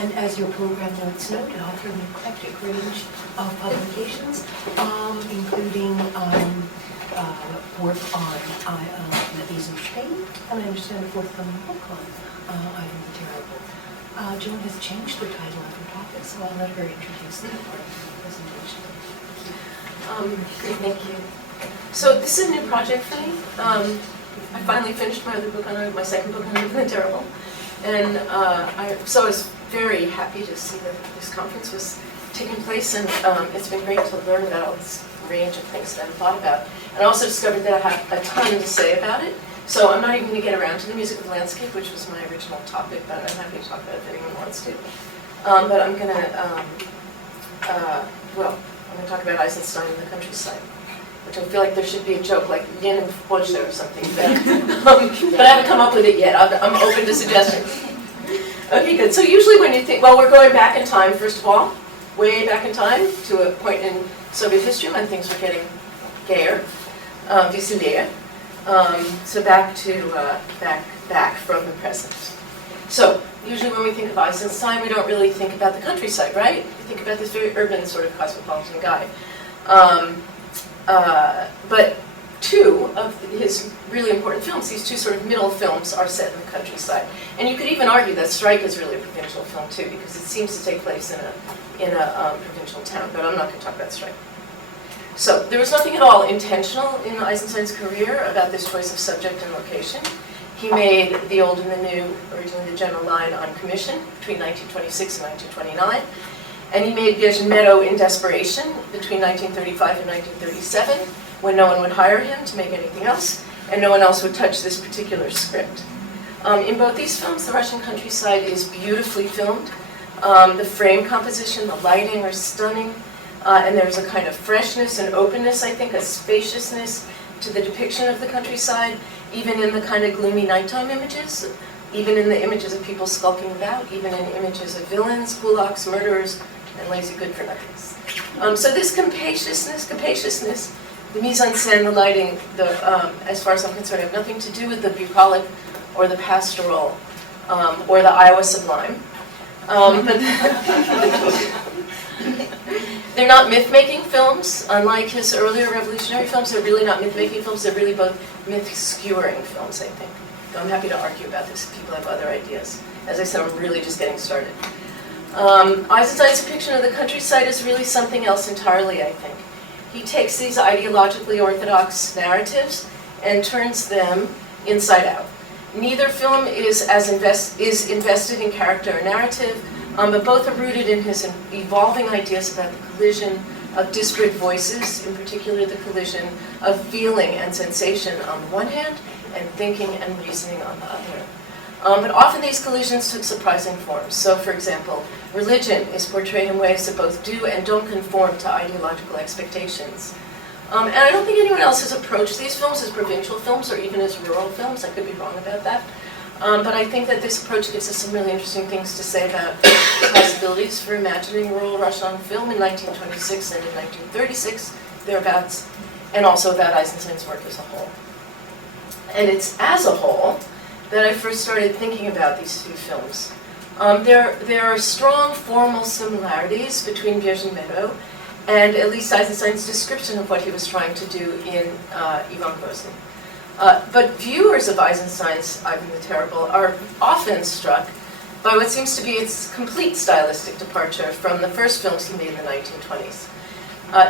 And as your program notes note, it offers an eclectic range of publications, including work on Eisenstein, and I understand a forthcoming book on Ivan the Terrible. Joan has changed the title of her topic, so I'll let her introduce that part of the presentation. Thank you. So this is a new project for me. I finally finished my other book on my second book on Ivan the Terrible, and I was very happy to see that this conference was taking place, and it's been great to learn about all this range of things that I thought about. And I also discovered that I have a ton to say about it. So I'm not even going to get around to the music of the landscape, which was my original topic, but I'm happy to talk about it if anyone wants to. But I'm going to, I'm going to talk about Eisenstein in the countryside, which I feel like there should be a joke, like Yin and Bolshe or something. But I haven't come up with it yet. I'm open to suggestions. Okay, good. So usually when you think, well, we're going back in time, first of all, way back in time, to a point in Soviet history when things were getting gayer, visualier. So back from the present. So usually when we think of Eisenstein, we don't really think about the countryside, right? We think about this very urban sort of cosmopolitan guy. But two of his really important films, these two sort of middle films, are set in the countryside. And you could even argue that Strike is really a provincial film too, because it seems to take place in a provincial town. But I'm not going to talk about Strike. So there was nothing at all intentional in Eisenstein's career about this choice of subject and location. He made The Old and the New, originally the general line, on commission between 1926 and 1929. And he made Bezhin Meadow in desperation between 1935 and 1937, when no one would hire him to make anything else, and no one else would touch this particular script. In both these films, the Russian countryside is beautifully filmed. The frame composition, the lighting are stunning. And there's a kind of freshness and openness, I think, a spaciousness to the depiction of the countryside, even in the kind of gloomy nighttime images, even in the images of people skulking about, even in images of villains, kulaks, murderers, and lazy good-for-nothings. So this capaciousness, the mise-en-scène, the lighting, as far as I'm concerned, have nothing to do with the bucolic or the pastoral or the Iowa sublime. But they're not myth-making films. Unlike his earlier revolutionary films, they're really not myth-making films. They're really both myth-skewering films, I think. So I'm happy to argue about this if people have other ideas. As I said, I'm really just getting started. Eisenstein's depiction of the countryside is really something else entirely, I think. He takes these ideologically orthodox narratives and turns them inside out. Neither film is invested in character or narrative, but both are rooted in his evolving ideas about the collision of disparate voices, in particular the collision of feeling and sensation on the one hand, and thinking and reasoning on the other. But often these collisions took surprising forms. So, for example, religion is portrayed in ways that both do and don't conform to ideological expectations. And I don't think anyone else has approached these films as provincial films or even as rural films. I could be wrong about that. But I think that this approach gives us some really interesting things to say about the possibilities for imagining rural Russia on film in 1926 and in 1936, thereabouts, and also about Eisenstein's work as a whole. And it's as a whole that I first started thinking about these two films. There are strong formal similarities between Bezhin Meadow and at least Eisenstein's description of what he was trying to do in Ivan Grozny. But viewers of Eisenstein's Ivan the Terrible are often struck by what seems to be its complete stylistic departure from the first films he made in the 1920s.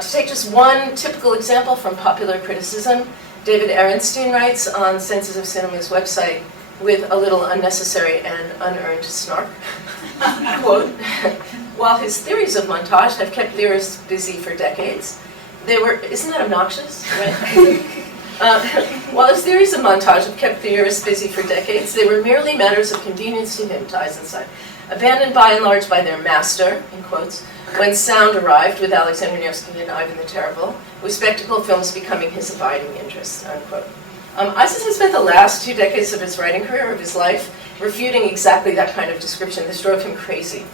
To take just one typical example from popular criticism, David Ehrenstein writes on Senses of Cinema's website with a little unnecessary and unearned snark, quote, "While his theories of montage have kept theorists busy for decades, they were," isn't that obnoxious, right? While his theories of montage have kept theorists busy for decades, they were merely matters of convenience to him, to Eisenstein, abandoned by and large by their master, in quotes, when sound arrived with Alexander Nevsky and Ivan the Terrible, with spectacle films becoming his abiding interest, unquote. Eisenstein spent the last 2 decades of his writing career, of his life, refuting exactly that kind of description. This drove him crazy.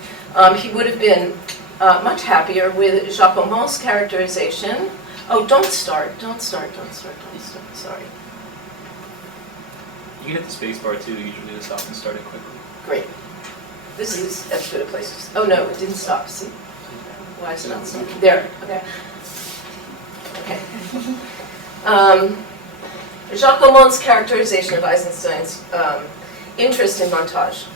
He would have been much happier with Jacques Aumon's characterization. Oh, don't start, sorry. You can hit the space bar too, usually to stop and start it quickly. Great. This is as good a place to, oh no, it didn't stop, see? Why is it not stopping? There, okay. Okay. Jacques Aumont's characterization of Eisenstein's interest in montage.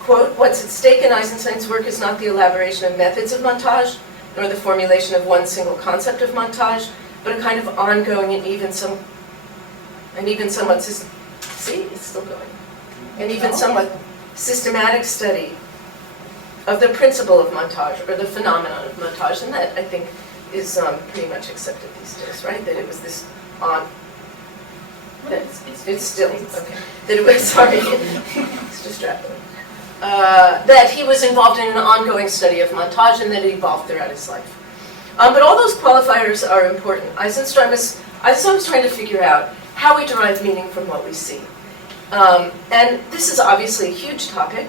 Quote, what's at stake in Eisenstein's work is not the elaboration of methods of montage, nor the formulation of one single concept of montage, but a kind of ongoing and even somewhat, see, it's still going, and even somewhat systematic study of the principle of montage, or the phenomenon of montage, and that, I think, is pretty much accepted these days, right? That it was this that it's still, okay. That it was, sorry, it's distracting. That he was involved in an ongoing study of montage and that it evolved throughout his life. But all those qualifiers are important. Eisenstein was trying to figure out how we derive meaning from what we see. And this is obviously a huge topic,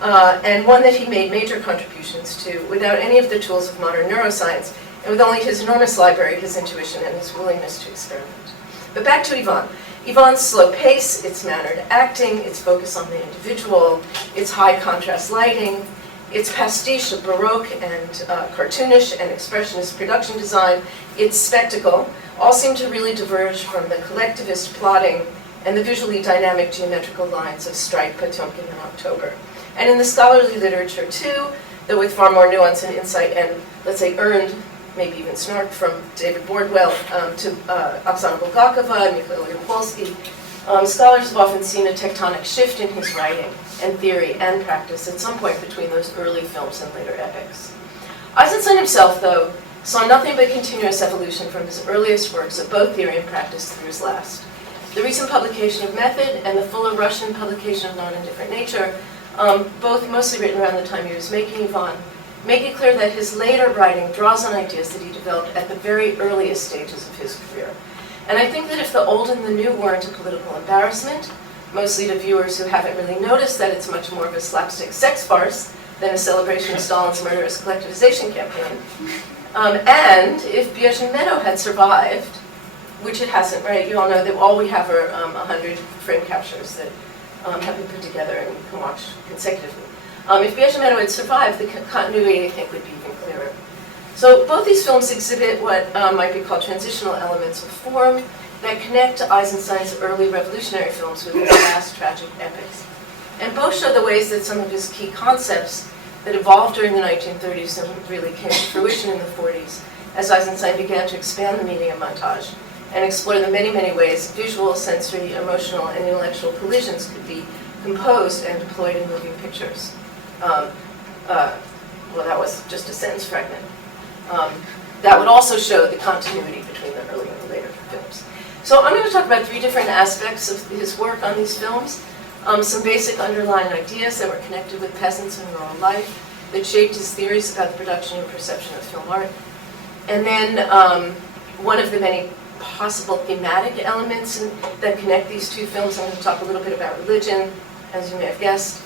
and one that he made major contributions to without any of the tools of modern neuroscience, and with only his enormous library, his intuition, and his willingness to experiment. But back to Yvonne. Yvonne's slow pace, its mannered acting, its focus on the individual, its high contrast lighting, its pastiche of Baroque and cartoonish and expressionist production design, its spectacle, all seem to really diverge from the collectivist plotting and the visually dynamic geometrical lines of Streit, Potemkin, and October. And in the scholarly literature too, though with far more nuance and insight and, let's say, earned, maybe even snarked from David Bordwell to Oksana Bulgakova and Mikhail Yampolsky, scholars have often seen a tectonic shift in his writing and theory and practice at some point between those early films and later epics. Eisenstein himself, though, saw nothing but continuous evolution from his earliest works of both theory and practice through his last. The recent publication of Method and the fuller Russian publication of Non-Indifferent Nature, both mostly written around the time he was making Yvonne, make it clear that his later writing draws on ideas that he developed at the very earliest stages of his career. And I think that if the old and the new weren't a political embarrassment, mostly to viewers who haven't really noticed that it's much more of a slapstick sex farce than a celebration of Stalin's murderous collectivization campaign, and if Bezhin Meadow had survived, which it hasn't, right? You all know that all we have are 100 frame captures that have been put together and you can watch consecutively. If Bezhin Meadow had survived, the continuity, I think, would be even clearer. So both these films exhibit what might be called transitional elements of form that connect Eisenstein's early revolutionary films with his last tragic epics. And both show the ways that some of his key concepts that evolved during the 1930s and really came to fruition in the 40s as Eisenstein began to expand the meaning of montage and explore the many, many ways visual, sensory, emotional, and intellectual collisions could be composed and deployed in moving pictures. Well, that was just a sentence fragment. That would also show the continuity between the early and the later films. So I'm going to talk about three different aspects of his work on these films. Some basic underlying ideas that were connected with peasants and rural life that shaped his theories about the production and perception of film art. And then one of the many possible thematic elements that connect these two films. I'm going to talk a little bit about religion, as you may have guessed.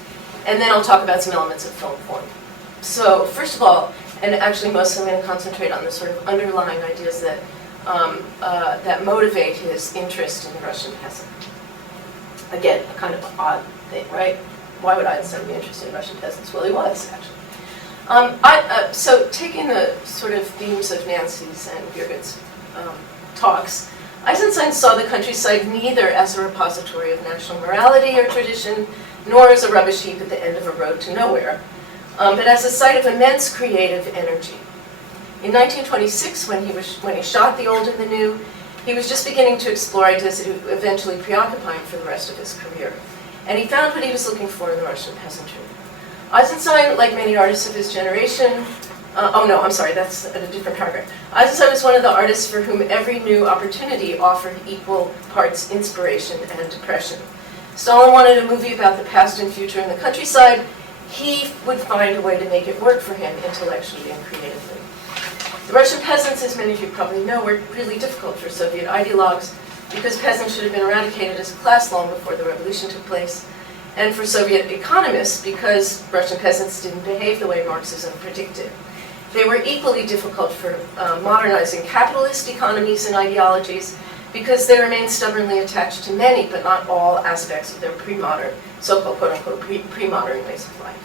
And then I'll talk about some elements of film form. So first of all, and actually mostly I'm going to concentrate on the sort of underlying ideas that, that motivate his interest in the Russian peasant. Again, a kind of odd thing, right? Why would Eisenstein be interested in Russian peasants? Well, he was, actually. So taking the sort of themes of Nancy's and Birgit's talks, Eisenstein saw the countryside neither as a repository of national morality or tradition, nor as a rubbish heap at the end of a road to nowhere, but as a site of immense creative energy. In 1926, when he shot The Old and the New, he was just beginning to explore ideas that would eventually preoccupy him for the rest of his career. And he found what he was looking for in the Russian peasantry. Eisenstein, like many artists of his generation, that's a different paragraph. Eisenstein was one of the artists for whom every new opportunity offered equal parts inspiration and depression. Stalin wanted a movie about the past and future in the countryside. He would find a way to make it work for him intellectually and creatively. The Russian peasants, as many of you probably know, were really difficult for Soviet ideologues because peasants should have been eradicated as a class long before the revolution took place, and for Soviet economists because Russian peasants didn't behave the way Marxism predicted. They were equally difficult for modernizing capitalist economies and ideologies because they remained stubbornly attached to many, but not all, aspects of their pre-modern, so-called quote-unquote pre-modern ways of life.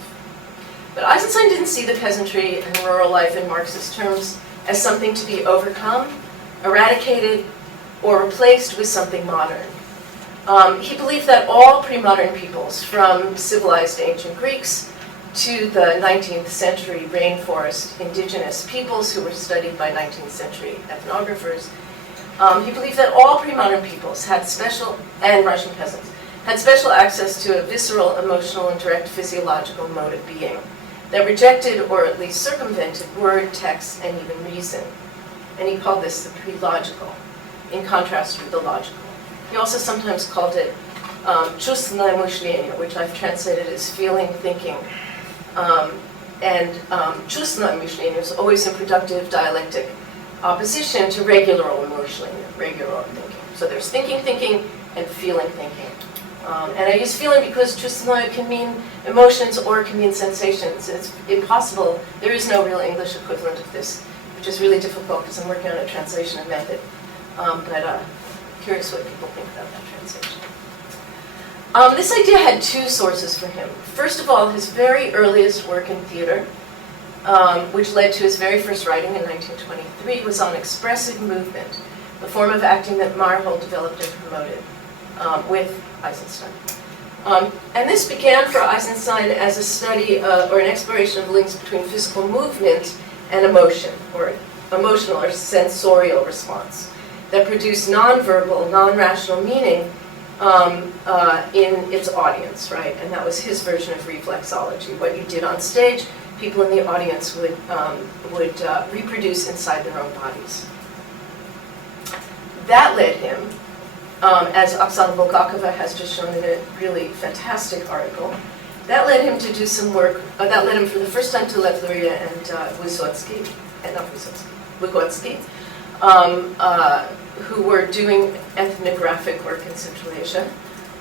But Eisenstein didn't see the peasantry and rural life in Marxist terms as something to be overcome, eradicated, or replaced with something modern. He believed that all pre-modern peoples, from civilized ancient Greeks to the 19th century rainforest indigenous peoples who were studied by 19th century ethnographers, he believed that all pre-modern peoples had special, and Russian peasants, had special access to a visceral, emotional, and direct physiological mode of being that rejected or at least circumvented word, text, and even reason. And he called this the pre-logical, in contrast with the logical. He also sometimes called it чувственное мышление, which I've translated as feeling, thinking. Чувственное мышление is always in productive dialectic opposition to regular мышление, regular thinking. So there's thinking, and feeling, thinking. And I use feeling because чувственное can mean emotions or it can mean sensations. It's impossible. There is no real English equivalent of this, which is really difficult because I'm working on a translation method. But curious what people think about that translation. This idea had two sources for him. First of all, his very earliest work in theater, which led to his very first writing in 1923, was on expressive movement, the form of acting that Meyerhold developed and promoted with Eisenstein. And this began for Eisenstein as a study or an exploration of links between physical movement and emotion, or emotional or sensorial response, that produced nonverbal, non-rational meaning in its audience, right? And that was his version of reflexology. What you did on stage, people in the audience would reproduce inside their own bodies. That led him, as Oksana Bulgakova has just shown in a really fantastic article, that led him to do some work, that led him for the first time to Lev Luria and Vygotsky, who were doing ethnographic work in Central Asia,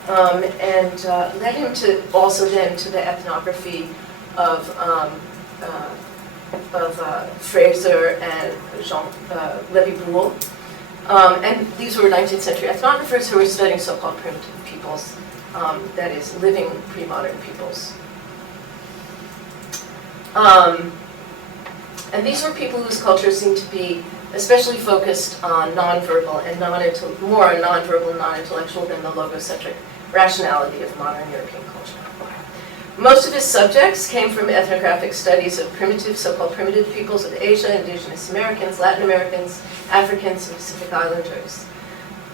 and led him to also then to the ethnography of Fraser and Jean Lévy-Bruhl. And these were 19th century ethnographers who were studying so-called primitive peoples, that is, living pre-modern peoples. And these were people whose culture seemed to be especially focused on nonverbal and more on nonverbal and non-intellectual than the logocentric rationality of modern European culture. Most of his subjects came from ethnographic studies of primitive, so-called primitive peoples of Asia, indigenous Americans, Latin Americans, Africans, and Pacific Islanders.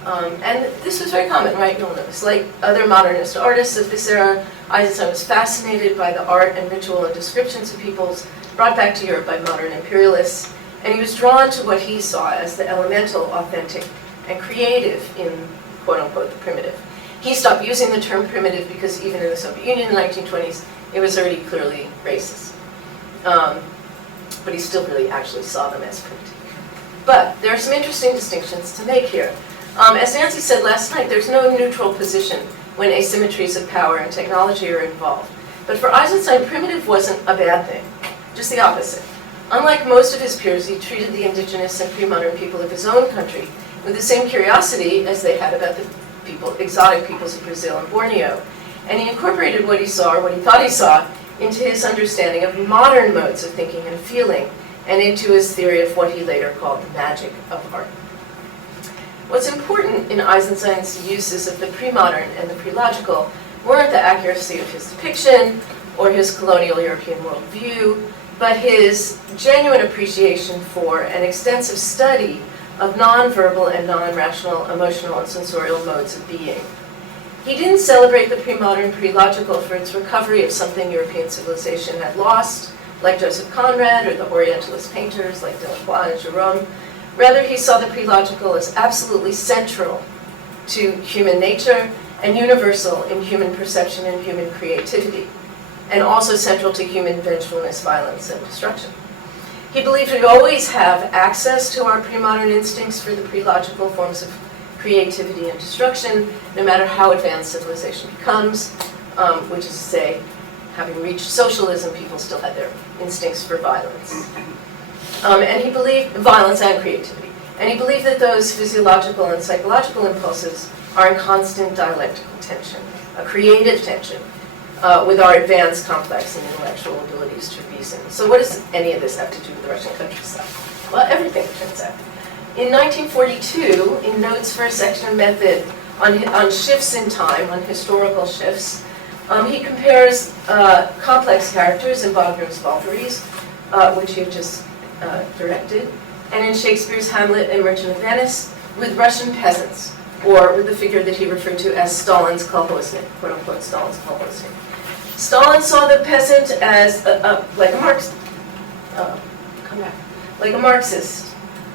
And this was very common, right? You'll notice. Like other modernist artists of this era, Eisenstein was fascinated by the art and ritual and descriptions of peoples brought back to Europe by modern imperialists, and he was drawn to what he saw as the elemental, authentic, and creative in, quote-unquote, the primitive. He stopped using the term primitive because even in the Soviet Union in the 1920s, it was already clearly racist. But he still really actually saw them as primitive. But there are some interesting distinctions to make here. As Nancy said last night, there's no neutral position when asymmetries of power and technology are involved. But for Eisenstein, primitive wasn't a bad thing, just the opposite. Unlike most of his peers, he treated the indigenous and pre-modern people of his own country with the same curiosity as they had about the exotic peoples of Brazil and Borneo. And he incorporated what he saw, or what he thought he saw, into his understanding of modern modes of thinking and feeling, and into his theory of what he later called the magic of art. What's important in Eisenstein's uses of the pre-modern and the pre-logical weren't the accuracy of his depiction or his colonial European worldview, but his genuine appreciation for and extensive study of nonverbal and non-rational emotional and sensorial modes of being. He didn't celebrate the pre-modern pre-logical for its recovery of something European civilization had lost, like Joseph Conrad or the Orientalist painters like Delacroix and Gérôme. Rather, he saw the pre-logical as absolutely central to human nature and universal in human perception and human creativity, and also central to human vengefulness, violence, and destruction. He believed we always have access to our pre-modern instincts for the pre-logical forms of creativity and destruction, no matter how advanced civilization becomes, which is to say, having reached socialism, people still had their instincts for violence. And he believed violence and creativity. And he believed that those physiological and psychological impulses are in constant dialectical tension, a creative tension, with our advanced complex and intellectual abilities to reason. So what does any of this have to do with the Russian countryside? Well, everything, it turns out. In 1942, in Notes for a Section of Method on shifts in time, on historical shifts, he compares complex characters in Wagner's Valkyries, which he had just directed, and in Shakespeare's Hamlet and Merchant of Venice, with Russian peasants, or with the figure that he referred to as Stalin's kolhoznik, quote-unquote Stalin's kolhoznik. Stalin saw the peasant as like a Marxist,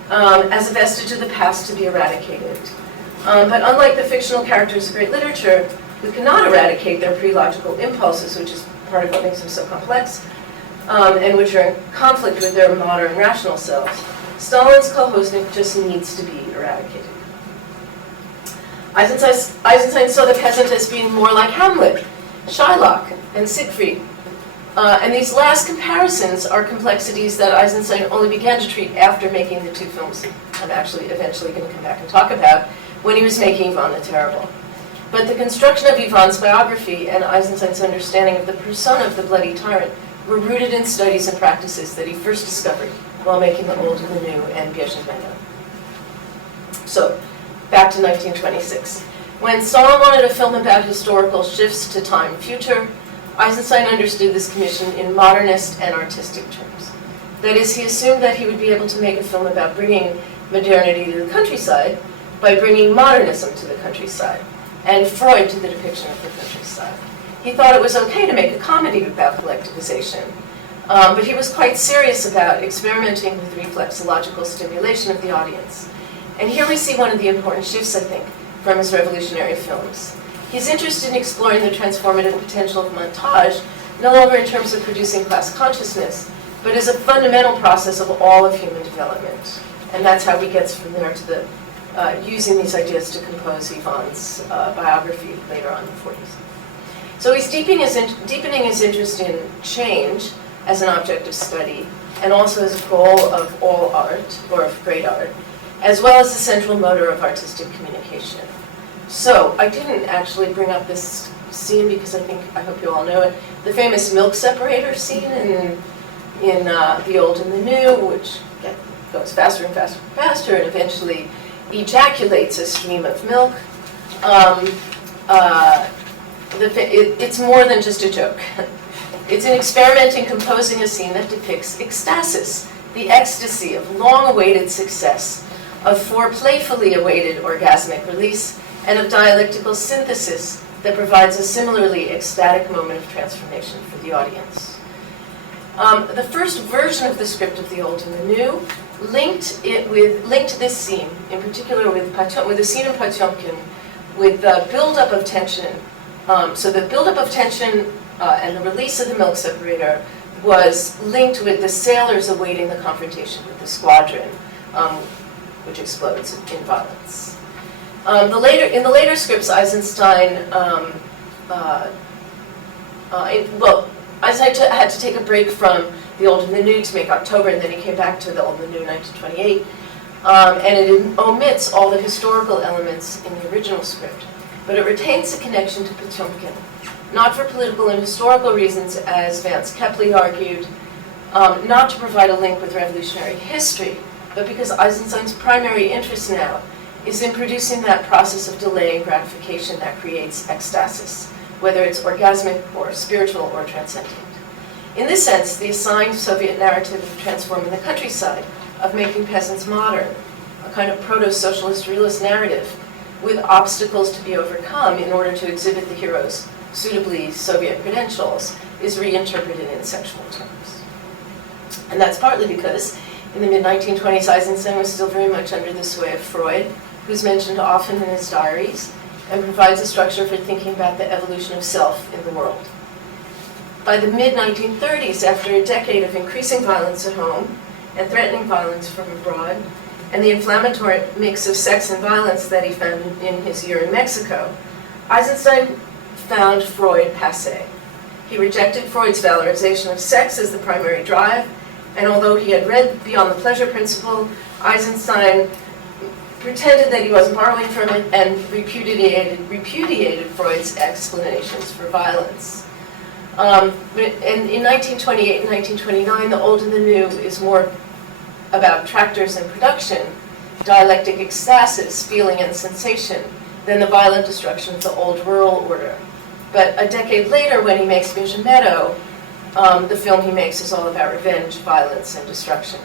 as a vestige of the past to be eradicated. But unlike the fictional characters of great literature, who cannot eradicate their pre-logical impulses, which is part of what makes them so complex, and which are in conflict with their modern rational selves, Stalin's kolhoznik just needs to be eradicated. Eisenstein saw the peasant as being more like Hamlet, Shylock, and Siegfried. And these last comparisons are complexities that Eisenstein only began to treat after making the two films I'm actually eventually going to come back and talk about, when he was making Ivan the Terrible. But the construction of Ivan's biography and Eisenstein's understanding of the persona of the bloody tyrant were rooted in studies and practices that he first discovered while making The Old and the New and Bezhin Meadow. So, back to 1926. When Stalin wanted a film about historical shifts to time future, Eisenstein understood this commission in modernist and artistic terms. That is, he assumed that he would be able to make a film about bringing modernity to the countryside by bringing modernism to the countryside, and Freud to the depiction of the countryside. He thought it was okay to make a comedy about collectivization, but he was quite serious about experimenting with reflexological stimulation of the audience. And here we see one of the important shifts, I think, from his revolutionary films. He's interested in exploring the transformative potential of montage, no longer in terms of producing class consciousness, but as a fundamental process of all of human development. And that's how he gets from there to the using these ideas to compose Ivan's biography later on in the 40s. So he's deepening his interest in change as an object of study, and also as a goal of all art, or of great art, as well as the central motor of artistic communication. So I didn't actually bring up this scene because I hope you all know it. The famous milk separator scene in The Old and the New, which goes faster and faster and faster, and eventually ejaculates a stream of milk. It's more than just a joke. It's an experiment in composing a scene that depicts ecstasis, the ecstasy of long-awaited success, of playfully awaited orgasmic release, and of dialectical synthesis that provides a similarly ecstatic moment of transformation for the audience. The first version of the script of The Old and the New linked this scene, in particular with the scene in Potemkin, with the buildup of tension. So the buildup of tension and the release of the milk separator was linked with the sailors awaiting the confrontation with the squadron, which explodes in violence. In the later scripts, Eisenstein, Eisenstein had to take a break from The Old and the New to make October, and then he came back to The Old and the New in 1928. And it omits all the historical elements in the original script, but it retains the connection to Potemkin, not for political and historical reasons, as Vance Kepley argued, not to provide a link with revolutionary history, but because Eisenstein's primary interest now is in producing that process of delay and gratification that creates ecstasis, whether it's orgasmic or spiritual or transcendent. In this sense, the assigned Soviet narrative of transforming the countryside, of making peasants modern, a kind of proto-socialist realist narrative, with obstacles to be overcome in order to exhibit the hero's suitably Soviet credentials, is reinterpreted in sexual terms. And that's partly because in the mid-1920s, Eisenstein was still very much under the sway of Freud, who's mentioned often in his diaries, and provides a structure for thinking about the evolution of self in the world. By the mid-1930s, after a decade of increasing violence at home and threatening violence from abroad, and the inflammatory mix of sex and violence that he found in his year in Mexico, Eisenstein found Freud passé. He rejected Freud's valorization of sex as the primary drive, and although he had read Beyond the Pleasure Principle, Eisenstein pretended that he wasn't borrowing from it and repudiated Freud's explanations for violence. And in 1928 and 1929, The Old and the New is more about tractors and production, dialectic ecstasis, feeling and sensation, than the violent destruction of the old rural order. But a decade later, when he makes Bezhin, Meadow, the film he makes is all about revenge, violence, and destruction.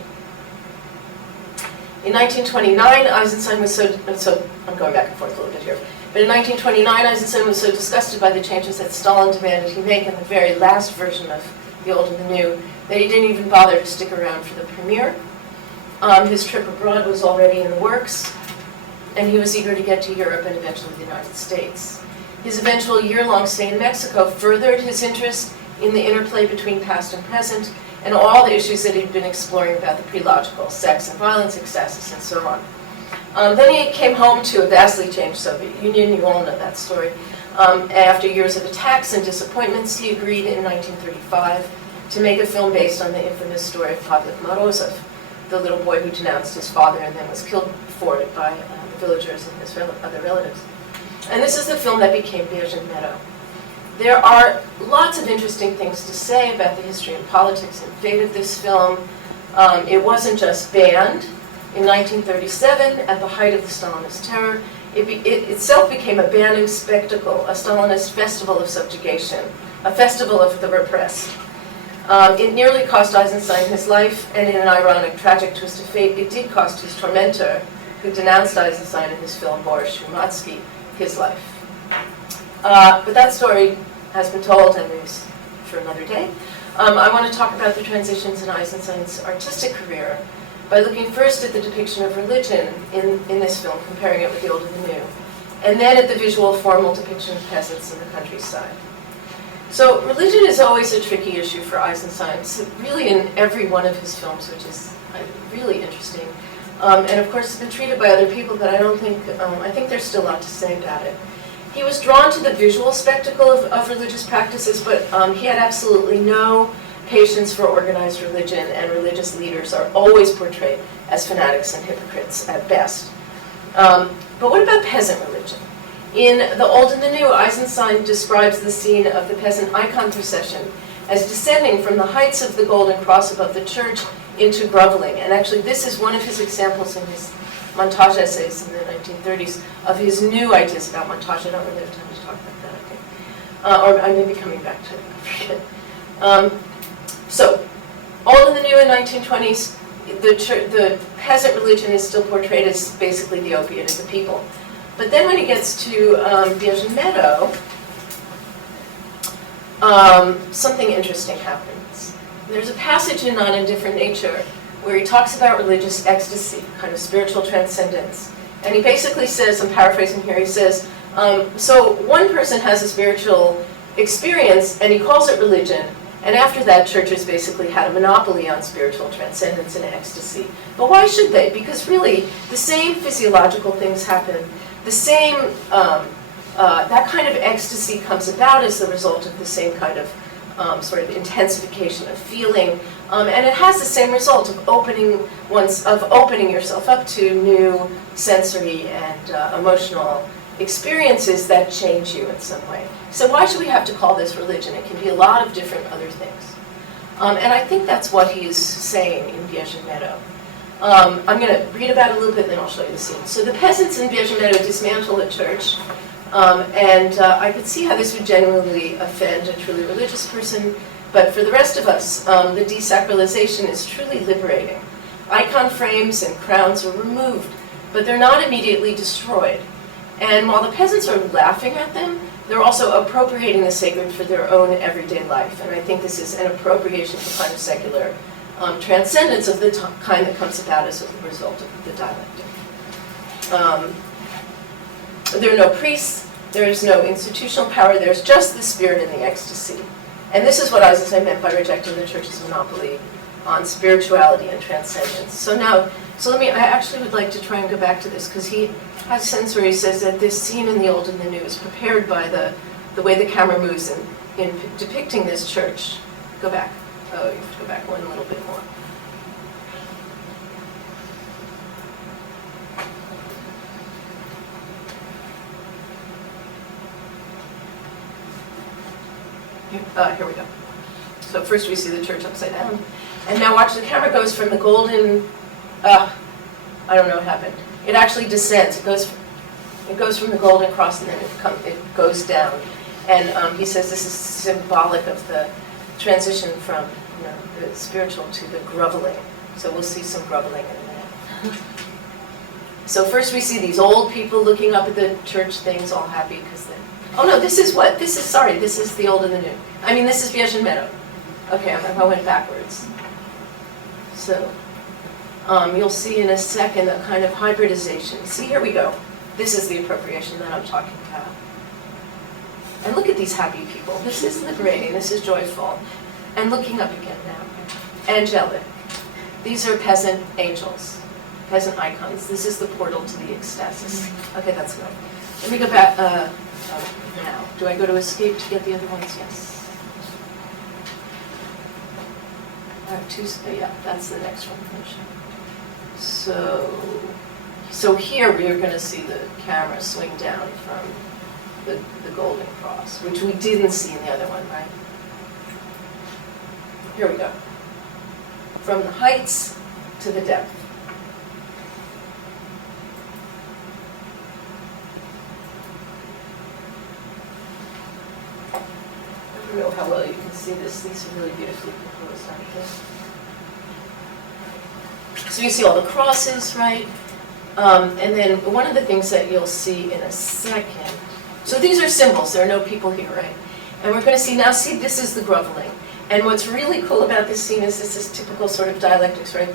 In 1929, Eisenstein was so I'm going back and forth a little bit here, but in 1929, Eisenstein was so disgusted by the changes that Stalin demanded he make in the very last version of The Old and the New that he didn't even bother to stick around for the premiere. His trip abroad was already in the works, and he was eager to get to Europe and eventually the United States. His eventual year-long stay in Mexico furthered his interest in the interplay between past and present, and all the issues that he'd been exploring about the pre-logical, sex and violence, ecstasis, and so on. Then he came home to a vastly changed Soviet Union. You all know that story. After years of attacks and disappointments, he agreed in 1935 to make a film based on the infamous story of Pavlik Morozov, the little boy who denounced his father and then was killed for it by the villagers and his other relatives. And this is the film that became Bezhin, Meadow. There are lots of interesting things to say about the history and politics and fate of this film. It wasn't just banned. In 1937, at the height of the Stalinist terror, it itself became a banning spectacle, a Stalinist festival of subjugation, a festival of the repressed. It nearly cost Eisenstein his life, and in an ironic, tragic twist of fate, it did cost his tormentor, who denounced Eisenstein in his film Boris Shumatsky, his life. But that story has been told and is for another day. I want to talk about the transitions in Eisenstein's artistic career by looking first at the depiction of religion in this film, comparing it with The Old and the New, and then at the visual formal depiction of peasants in the countryside. So religion is always a tricky issue for Eisenstein, so really in every one of his films, which is really interesting. And of course, it's been treated by other people, but I think there's still a lot to say about it. He was drawn to the visual spectacle of religious practices, but he had absolutely no patience for organized religion, and religious leaders are always portrayed as fanatics and hypocrites at best. But what about peasant religion? In The Old and the New, Eisenstein describes the scene of the peasant icon procession as descending from the heights of the Golden Cross above the church into groveling. And actually, this is one of his examples in his montage essays in the 1930s of his new ideas about montage. I don't really have time to talk about that, I think. Or I may be coming back to it, I forget. So, Old and the New in 1920s, the peasant religion is still portrayed as basically the opiate of the people. But then when he gets to Bezhin, Meadow, something interesting happens. There's a passage in On Indifferent Nature where he talks about religious ecstasy, kind of spiritual transcendence. And he basically says, I'm paraphrasing here, he says, so one person has a spiritual experience and he calls it religion, and after that churches basically had a monopoly on spiritual transcendence and ecstasy. But why should they? Because really, the same physiological things happen. The same, that kind of ecstasy comes about as the result of the same kind of sort of intensification of feeling, and it has the same result of opening yourself up to new sensory and emotional experiences that change you in some way. So why should we have to call this religion? It can be a lot of different other things, and I think that's what he's saying in Bezhin, Meadow. I'm going to read about it a little bit, and then I'll show you the scene. So the peasants in Bezhin, Meadow dismantle a church, and I could see how this would genuinely offend a truly religious person, but for the rest of us, the desacralization is truly liberating. Icon frames and crowns are removed, but they're not immediately destroyed. And while the peasants are laughing at them, they're also appropriating the sacred for their own everyday life. And I think this is an appropriation for kind of secular transcendence of the kind that comes about as a result of the dialectic. There are no priests, there is no institutional power, there's just the spirit and the ecstasy. And this is what Eisenstein meant by rejecting the church's monopoly on spirituality and transcendence. I actually would like to try and go back to this, because he has a sense where he says that this scene in The Old and the New is prepared by the way the camera moves in depicting this church. Go back. Oh, you have to go back one little bit more. Here we go. So first we see the church upside down. And now watch, the camera goes from the golden, I don't know what happened. It actually descends. It goes from the golden cross and then it goes down. And he says this is symbolic of the transition from the spiritual to the groveling. So we'll see some groveling in a minute. So first we see these old people looking up at the church things, all happy because they... Oh no, this is the old and the new. I mean, this is Bezhin Meadow. Okay, I went backwards. So you'll see in a second a kind of hybridization. See, here we go. This is the appropriation that I'm talking about. And look at these happy people. This is liberating, this is joyful. And looking up again now. Angelic. These are peasant angels, peasant icons. This is the portal to the ecstasis. Okay, that's good. Let me go back now. Do I go to escape to get the other ones? Yes. I have two, yeah, that's the next one. So here we are going to see the camera swing down from the golden cross, which we didn't see in the other one, right? Here we go. From the heights to the depth. I don't know how well you can see this. These are really beautifully composed, aren't they? So you see all the crosses, right? And then one of the things that you'll see in a second, so these are symbols, there are no people here, right? And we're going to see, now see, this is the groveling. And what's really cool about this scene is this is typical sort of dialectics, right?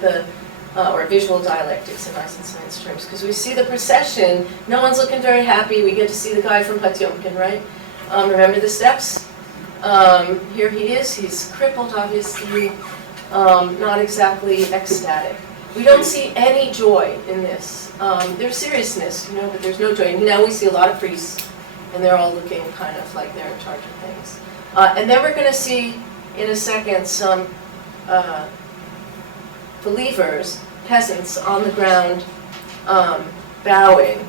Or visual dialectics in Eisenstein's terms. Because we see the procession, no one's looking very happy, we get to see the guy from Potemkin, right? Remember the steps? Here he is, he's crippled, obviously, not exactly ecstatic. We don't see any joy in this. There's seriousness, but there's no joy. And now we see a lot of priests, and they're all looking kind of like they're in charge of things. And then we're going to see, in a second, some believers, peasants, on the ground, bowing.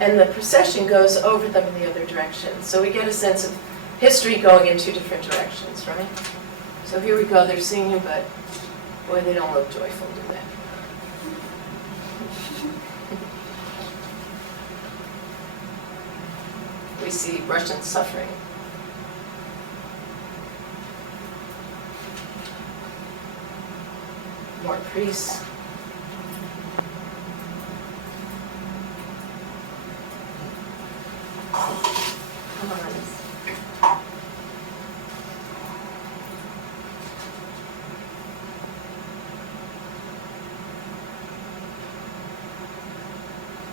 And the procession goes over them in the other direction. So we get a sense of history going in two different directions, right? So here we go, they're singing, but boy, they don't look joyful, do they? We see Russian suffering. More priests. Come on.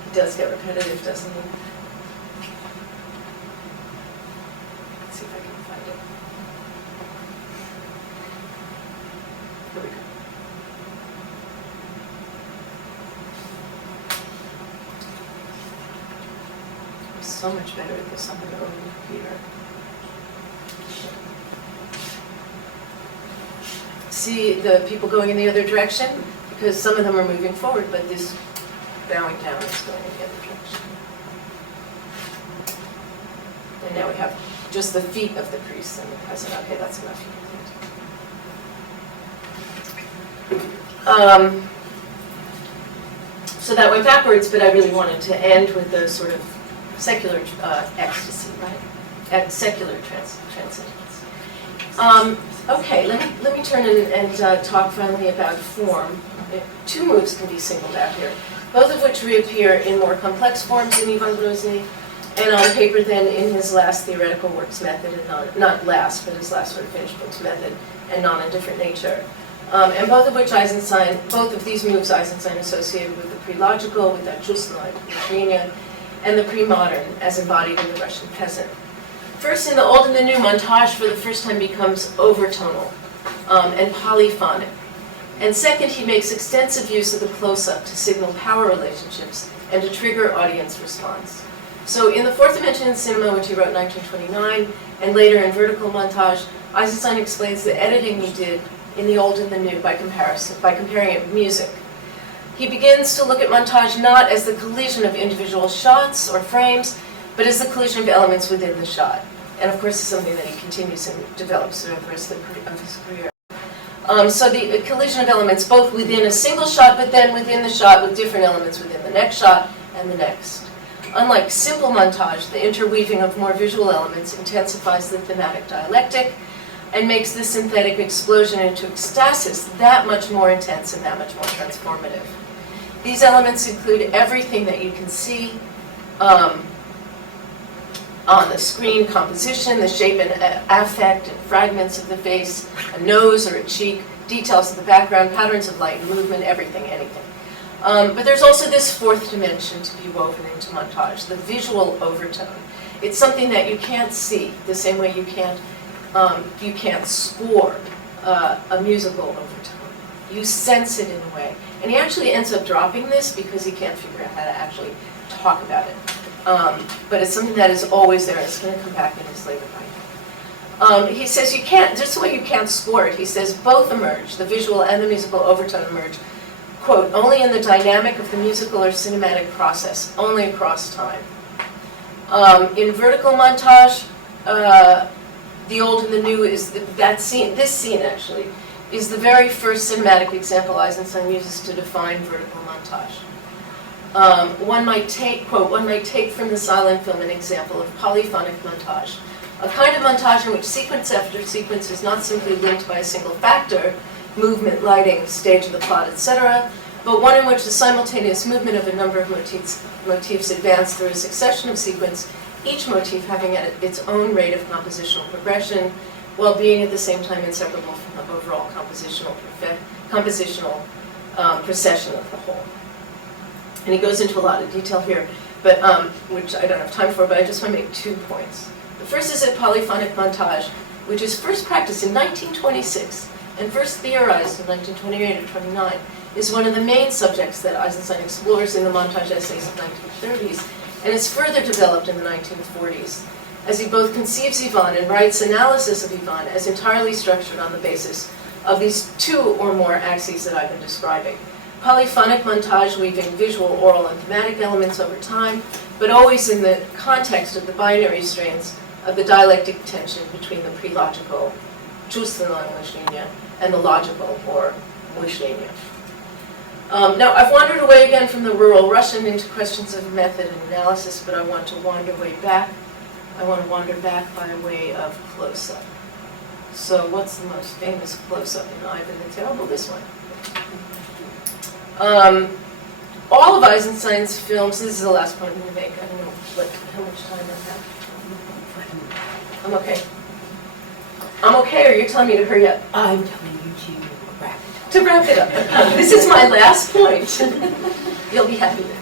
It does get repetitive, doesn't it? Let's see if I can find it. Here we go. I'm so much better at this on my own computer. See the people going in the other direction? Because some of them are moving forward, but this bowing down is going in the other direction. And now we have just the feet of the priests and the peasant. Okay, that's enough. So that went backwards, but I really wanted to end with the sort of secular ecstasy, right? Secular transcendence. Okay, let me turn and talk finally about form. Two moves can be singled out here, both of which reappear in more complex forms in Ivan Grozny, and on paper then in his last theoretical works method, and not last, but his last sort of finished books method, and non-indifferent nature. And both of these moves Eisenstein associated with the pre-logical, with that chustno, and the pre-modern as embodied in the Russian peasant. First, in the old and the new, montage for the first time becomes overtonal and polyphonic. And second, he makes extensive use of the close-up to signal power relationships and to trigger audience response. So in the fourth dimension in cinema, which he wrote in 1929, and later in vertical montage, Eisenstein explains the editing he did in the old and the new by comparing it with music. He begins to look at montage not as the collision of individual shots or frames, but as the collision of elements within the shot. And of course, it's something that he continues and develops throughout the rest of his career. So the collision of elements, both within a single shot, but then within the shot with different elements within the next shot and the next. Unlike simple montage, the interweaving of more visual elements intensifies the thematic dialectic and makes the synthetic explosion into ecstasis that much more intense and that much more transformative. These elements include everything that you can see on the screen: composition, the shape and affect and fragments of the face, a nose or a cheek, details of the background, patterns of light and movement, everything, anything. But there's also this fourth dimension to be woven into montage, the visual overtone. It's something that you can't see the same way you can't score a musical overtone. You sense it in a way. And he actually ends up dropping this because he can't figure out how to actually talk about it. But it's something that is always there, and it's going to come back in his later writing. He says you can't, just the way you can't score it, he says both emerge, the visual and the musical overtone emerge, quote, only in the dynamic of the musical or cinematic process, only across time. In vertical montage, the old and the new is that scene, this scene actually, is the very first cinematic example Eisenstein uses to define vertical montage. One might take, quote, one might take from the silent film an example of polyphonic montage, a kind of montage in which sequence after sequence is not simply linked by a single factor, movement, lighting, stage of the plot, etc., but one in which the simultaneous movement of a number of motifs advance through a succession of sequence, each motif having its own rate of compositional progression, while being at the same time inseparable from the overall compositional procession of the whole. And he goes into a lot of detail here, but which I don't have time for, but I just want to make 2 points. The first is that polyphonic montage, which is first practiced in 1926 and first theorized in 1928 or 29, is one of the main subjects that Eisenstein explores in the montage essays of the 1930s, and is further developed in the 1940s, as he both conceives Ivan and writes analysis of Ivan as entirely structured on the basis of these 2 or more axes that I've been describing. Polyphonic montage weaving visual, oral, and thematic elements over time, but always in the context of the binary strains of the dialectic tension between the pre-logical, чувственное мышление, and the logical, or мышление. Now, I've wandered away again from the rural Russian into questions of method and analysis, but I want to wander way back. I want to wander back by way of close-up. So what's the most famous close-up in Ivan the Terrible? This one. All of Eisenstein's films, this is the last point I'm going to make. I don't know how much time I have. I'm okay. I'm okay, or you're telling me to hurry up? I'm telling you to wrap it up. To wrap it up. This is my last point. You'll be happy now.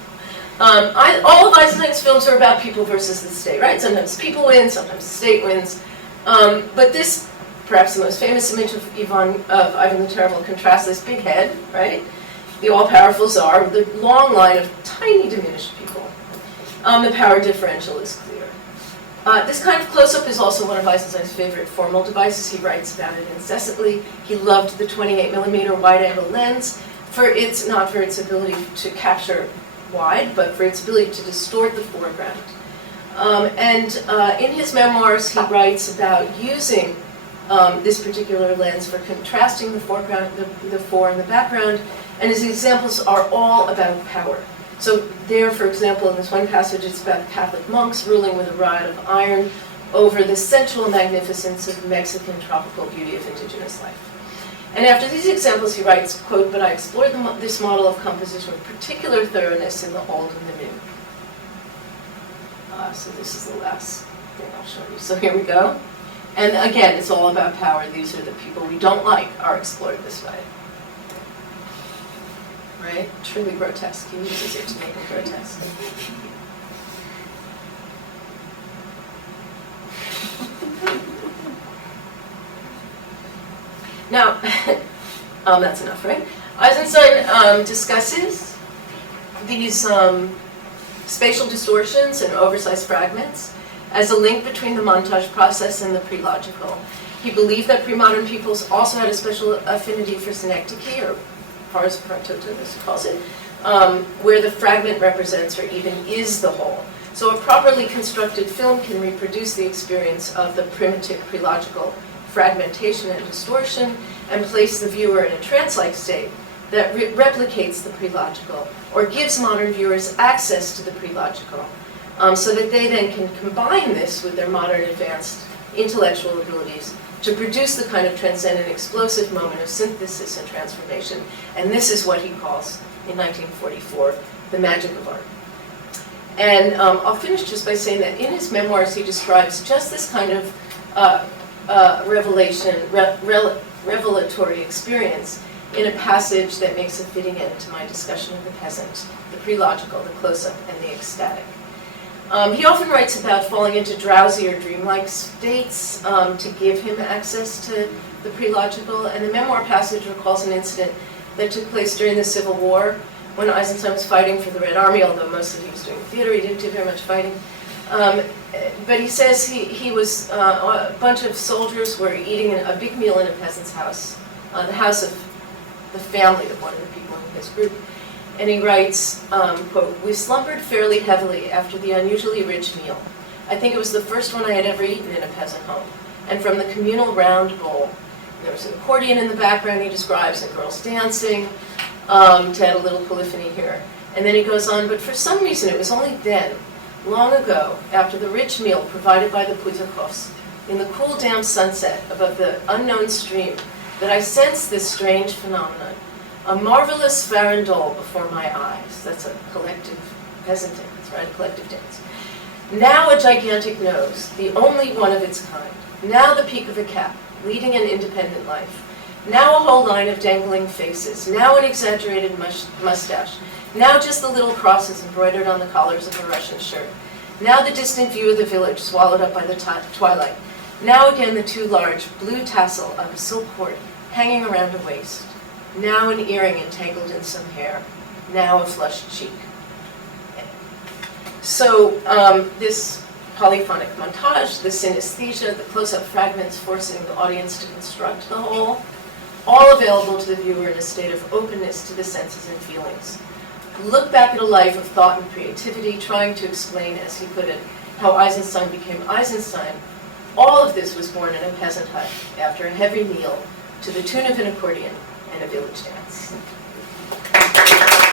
All of Eisenstein's films are about people versus the state, right? Sometimes people win, sometimes the state wins. But this, perhaps the most famous image of Ivan the Terrible, contrasts this big head, right? The all-powerful Tsar with a long line of tiny diminished people. The power differential is clear. This kind of close-up is also one of Eisenstein's favorite formal devices. He writes about it incessantly. He loved the 28mm wide-angle lens not for its ability to capture wide, but for its ability to distort the foreground. In his memoirs, he writes about using this particular lens for contrasting the foreground, the fore and the background, and his examples are all about power. So there, for example, in this one passage, it's about Catholic monks ruling with a rod of iron over the sensual magnificence of Mexican tropical beauty of indigenous life. And after these examples, he writes, quote, but I explored this model of composition with particular thoroughness in the old and the new. So this is the last thing I'll show you. So here we go. And again, it's all about power. These are the people we don't like are explored this way. Right? Truly grotesque. He uses it to make it grotesque. Now, that's enough, right? Eisenstein discusses these spatial distortions and oversized fragments as a link between the montage process and the pre-logical. He believed that pre-modern peoples also had a special affinity for synecdoche, or pars pro toto, as he calls it, where the fragment represents or even is the whole. So a properly constructed film can reproduce the experience of the primitive prelogical fragmentation and distortion and place the viewer in a trance-like state that replicates the prelogical or gives modern viewers access to the prelogical so that they then can combine this with their modern advanced intellectual abilities to produce the kind of transcendent explosive moment of synthesis and transformation. And this is what he calls, in 1944, the magic of art. And I'll finish just by saying that in his memoirs he describes just this kind of revelatory experience in a passage that makes a fitting end to my discussion of the peasant, the prelogical, the close-up, and the ecstatic. He often writes about falling into drowsy or dreamlike states to give him access to the prelogical, and the memoir passage recalls an incident that took place during the Civil War when Eisenstein was fighting for the Red Army, although mostly he was doing theater, he didn't do very much fighting. But he says he was, a bunch of soldiers were eating a big meal in a peasant's house, the house of the family of one of the people in his group. And he writes, quote, "We slumbered fairly heavily after the unusually rich meal. I think it was the first one I had ever eaten in a peasant home. And from the communal round bowl, there was an accordion in the background he describes, and girls dancing, to add a little polyphony here. And then he goes on, but for some reason it was only then, long ago, after the rich meal provided by the Puzakovs, in the cool damp sunset above the unknown stream, that I sensed this strange phenomenon. A marvelous farandole before my eyes." That's a collective peasant dance, right? A collective dance. "Now a gigantic nose, the only one of its kind. Now the peak of a cap, leading an independent life. Now a whole line of dangling faces. Now an exaggerated mustache. Now just the little crosses embroidered on the collars of a Russian shirt. Now the distant view of the village swallowed up by the twilight. Now again the too large blue tassel of a silk cord hanging around a waist. Now an earring entangled in some hair. Now a flushed cheek." So this polyphonic montage, the synesthesia, the close-up fragments forcing the audience to construct the whole, all available to the viewer in a state of openness to the senses and feelings. Look back at a life of thought and creativity, trying to explain, as he put it, how Eisenstein became Eisenstein. All of this was born in a peasant hut after a heavy meal to the tune of an accordion and a village dance.